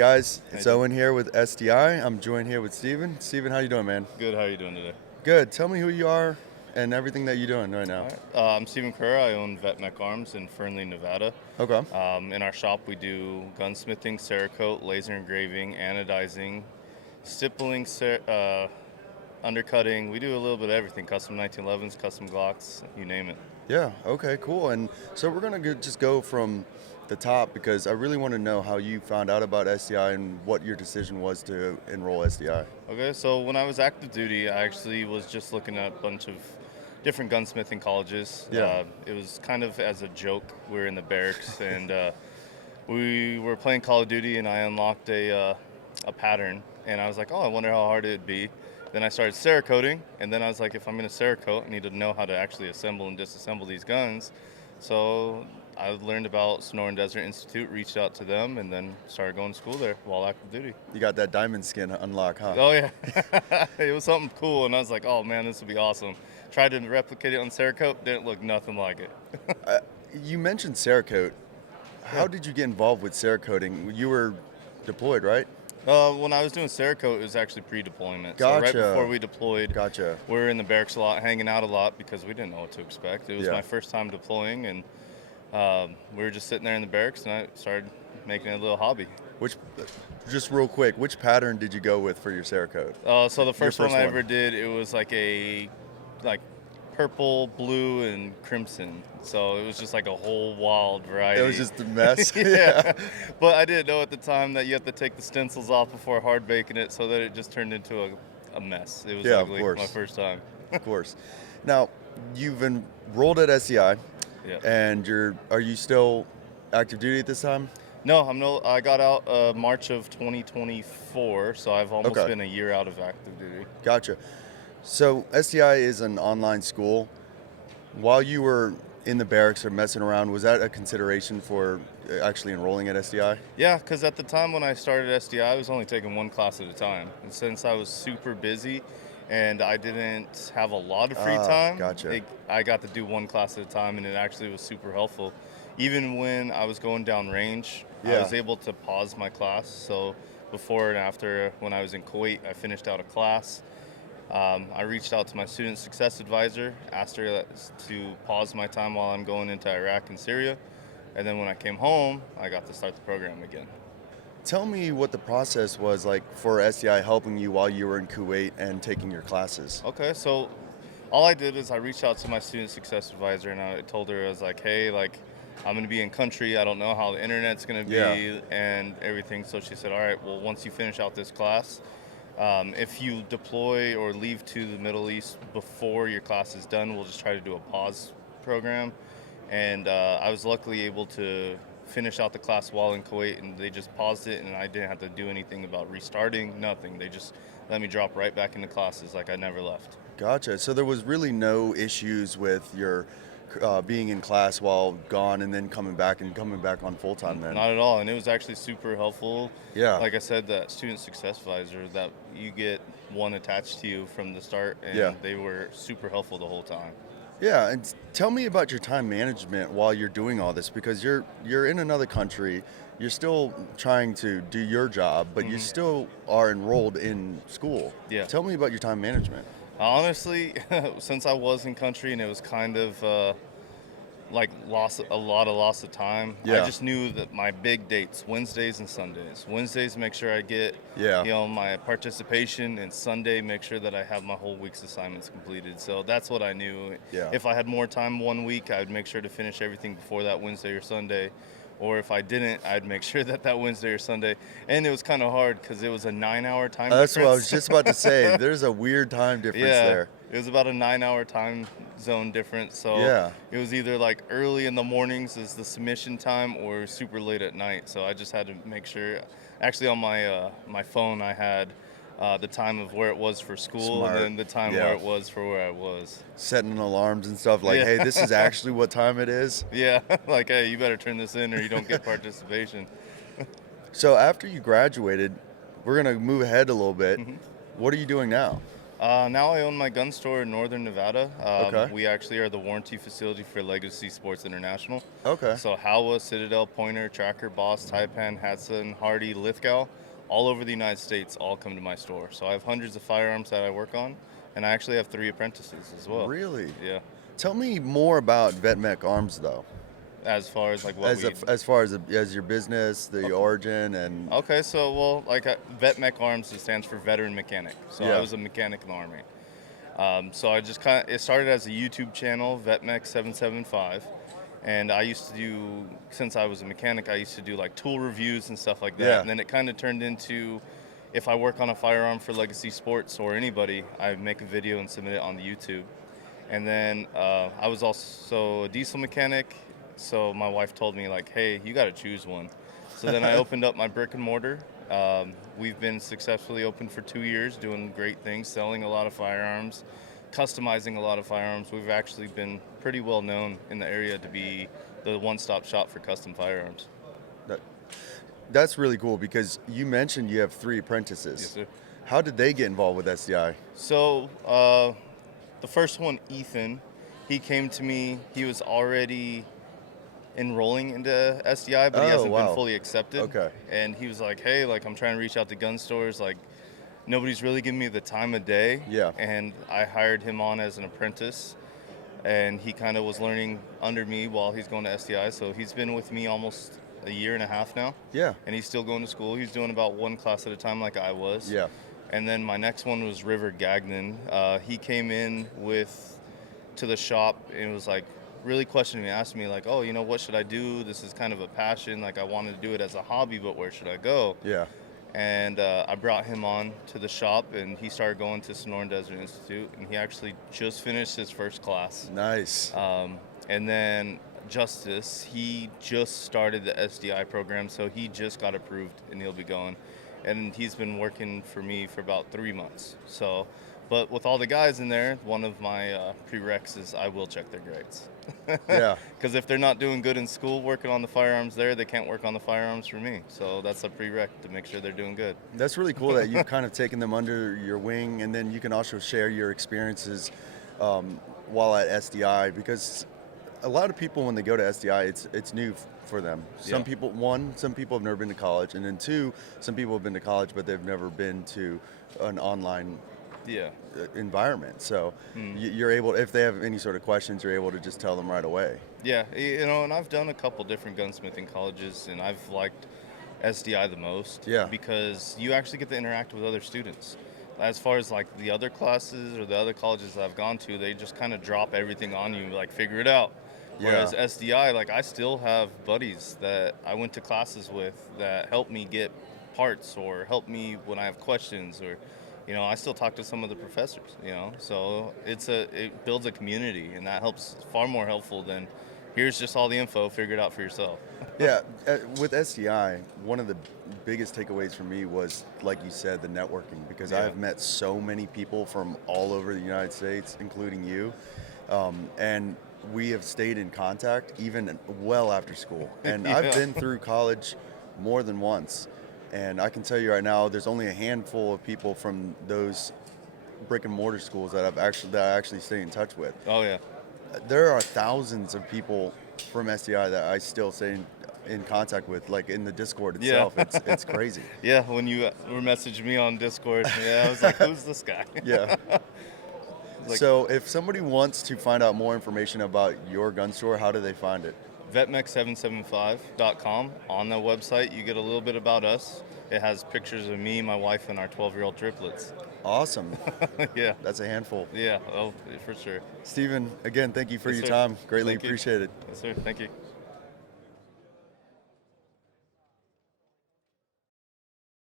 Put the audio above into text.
guys, it's Owen here with SDI. I'm joined here with Steven. Steven, how you doing, man? Good. How are you doing today? Good. Tell me who you are and everything that you're doing right now. All right. I'm Steven Carrera. I own Vet Mech Arms in Fernley, Nevada. Okay. In our shop, we do gunsmithing, Cerakote, laser engraving, anodizing, stippling, undercutting. We do a little bit of everything, custom 1911s, custom Glocks, you name it. Yeah, okay, cool. And so we're going to just go from the top because I really want to know how you found out about SDI and what your decision was to enroll SDI. Okay, so when I was active duty, I actually was just looking at a bunch of different gunsmithing colleges. Yeah. It was kind of as a joke. We were in the barracks and we were playing Call of Duty, and I unlocked a pattern, and I was like, oh, I wonder how hard it would be. Then I started Cerakoting, and then I was like, if I'm going to Cerakote, I need to know how to actually assemble and disassemble these guns. So I learned about Sonoran Desert Institute, reached out to them, and then started going to school there while active duty. You got that diamond skin unlock, huh? Oh, yeah. It was something cool, and I was like, oh, man, this would be awesome. Tried to replicate it on Cerakote, didn't look nothing like it. You mentioned Cerakote. How did you get involved with Cerakoting? You were deployed, right? When I was doing Cerakote, it was actually pre-deployment. Gotcha. So right before we deployed, Gotcha. we were in the barracks a lot, hanging out a lot because we didn't know what to expect. It was Yeah. my first time deploying, and we were just sitting there in the barracks, and I started making it a little hobby. Just real quick, which pattern did you go with for your Cerakote? So the first one first I one. ever did, it was like purple, blue, and crimson. So it was just like a whole wild variety. It was just a mess. Yeah. But I didn't know at the time that you have to take the stencils off before hard baking it, so that it just turned into a mess. It was Yeah, of ugly course. my first time. Of course. Now, you've enrolled at SDI, Yeah. and are you still active duty at this time? No, I got out March of 2024, so I've almost Okay. been a year out of active duty. Gotcha. So SDI is an online school. While you were in the barracks or messing around, was that a consideration for actually enrolling at SDI? Yeah, because at the time when I started SDI, I was only taking one class at a time. And since I was super busy and I didn't have a lot of free time, gotcha. I got to do one class at a time, and it actually was super helpful. Even when I was going down range, I Yeah. was able to pause my class. So before and after, when I was in Kuwait, I finished out a class. I reached out to my student success advisor, asked her to pause my time while I'm going into Iraq and Syria. And then when I came home, I got to start the program again. Tell me what the process was like for SDI helping you while you were in Kuwait and taking your classes. Okay, so all I did is I reached out to my student success advisor, and I told her, I was like, hey, I'm going to be in country. I don't know how the internet's going to be and everything. So she said, all right, well, once you finish out this class, if you deploy or leave to the Middle East before your class is done, we'll just try to do a pause program. And I was luckily able to finish out the class while in Kuwait, and they just paused it, and I didn't have to do anything about restarting, nothing. They just let me drop right back into classes like I never left. Gotcha. So there was really no issues with your being in class while gone and then coming back on full time then? Not at all, and it was actually super helpful. Yeah. Like I said, that student success advisor, that you get one attached to you from the start, and Yeah. they were super helpful the whole time. Yeah, and tell me about your time management while you're doing all this, because you're in another country, you're still trying to do your job, but you still are enrolled in school. Yeah. Tell me about your time management. Honestly, since I was in country and it was kind of a lot of loss of time, Yeah. I just knew that my big dates, Wednesdays and Sundays. Wednesdays, make sure I get Yeah. my participation, and Sunday, make sure that I have my whole week's assignments completed. So that's what I knew. Yeah. If I had more time one week, I would make sure to finish everything before that Wednesday or Sunday. Or if I didn't, I'd make sure that Wednesday or Sunday. And it was kind of hard because it was a 9-hour time difference. That's what I was just about to say. There's a weird time difference there. It was about a 9-hour time zone difference. So Yeah. it was either like early in the mornings is the submission time, or super late at night. So I just had to make sure. Actually, on my phone, I had the time of where it was for school, Smart. and then the time Yeah. where it was for where I was. Setting alarms and stuff like, Yeah. hey, this is actually what time it is. Yeah, like, hey, you better turn this in or you don't get participation. So after you graduated, we're going to move ahead a little bit. What are you doing now? Now I own my gun store in Northern Nevada. Okay. We actually are the warranty facility for Legacy Sports International. Okay. So Halwa, Citadel, Pointer, Tracker, Boss, Taipan, Hatson, Hardy, Lithgow, all over the United States all come to my store. So I have hundreds of firearms that I work on, and I actually have 3 apprentices as well. Really? Yeah. Tell me more about Vet Mech Arms, though. As far as like what As far as your business, the origin, and Okay, so well, like Vet Mech Arms, it stands for veteran mechanic. So Yeah. I was a mechanic in the Army. So I just it started as a YouTube channel, Vetmech 775, and I used to do, since I was a mechanic, I used to do like tool reviews and stuff like that. Yeah. And then it kind of turned into, if I work on a firearm for Legacy Sports or anybody, I make a video and submit it on the YouTube. And then I was also a diesel mechanic. So my wife told me like, hey, you got to choose one. So then I opened up my brick and mortar. We've been successfully open for 2 years, doing great things, selling a lot of firearms, customizing a lot of firearms. We've actually been pretty well known in the area to be the one-stop shop for custom firearms. that's really cool because you mentioned you have 3 apprentices. Yes, sir. How did they get involved with SDI? So the first one, Ethan, he came to me. He was already enrolling into SDI, but he hasn't been fully accepted. Okay. And he was like, hey, like I'm trying to reach out to gun stores. Like nobody's really giving me the time of day. Yeah. And I hired him on as an apprentice. And he kind of was learning under me while he's going to SDI. So he's been with me almost a year and a half now. Yeah. And he's still going to school. He's doing about 1 class at a time like I was. Yeah. And then my next one was River Gagnon. He came in to the shop and was like really questioning me, asked me like, oh, you know, what should I do? This is kind of a passion. Like I wanted to do it as a hobby, but where should I go? Yeah. And I brought him on to the shop, and he started going to Sonoran Desert Institute, and he actually just finished his first class. Nice. And then Justice, he just started the SDI program, so he just got approved, and he'll be going. And he's been working for me for about 3 months. So, but with all the guys in there, one of my prereqs is I will check their grades. Yeah. Because if they're not doing good in school working on the firearms there, they can't work on the firearms for me. So that's a prereq to make sure they're doing good. That's really cool that you've kind of taken them under your wing, and then you can also share your experiences while at SDI, because a lot of people, when they go to SDI, it's new for them. Some people have never been to college, and then 2, some people have been to college, but they've never been to an online environment. So you're able, if they have any sort of questions, you're able to just tell them right away. Yeah, you know, and I've done a couple different gunsmithing colleges, and I've liked SDI the most. Yeah. Because you actually get to interact with other students. As far as like the other classes or the other colleges I've gone to, they just kind of drop everything on you, like figure it out. Whereas SDI, like I still have buddies that I went to classes with that help me get parts or help me when I have questions, or you know, I still talk to some of the professors, you know, so it builds a community, and that helps, far more helpful than here's just all the info, figure it out for yourself. Yeah, with SDI, one of the biggest takeaways for me was, like you said, the networking, because I've met so many people from all over the United States, including you, and we have stayed in contact even well after school. And I've been through college more than once. And I can tell you right now, there's only a handful of people from those brick and mortar schools that I actually stay in touch with. Oh yeah. There are thousands of people from SDI that I still stay in contact with, like in the Discord itself. It's crazy. Yeah, when you were messaging me on Discord, I was like, who's this guy? Yeah. Like, so if somebody wants to find out more information about your gun store, how do they find it? Vetmech775.com. On the website, you get a little bit about us. It has pictures of me, my wife, and our 12-year-old triplets. Awesome. Yeah. That's a handful. Yeah, oh, for sure. Steven, again, thank you for Yes, your sir. time. Greatly Thank you. appreciate it. Yes, sir. Thank you.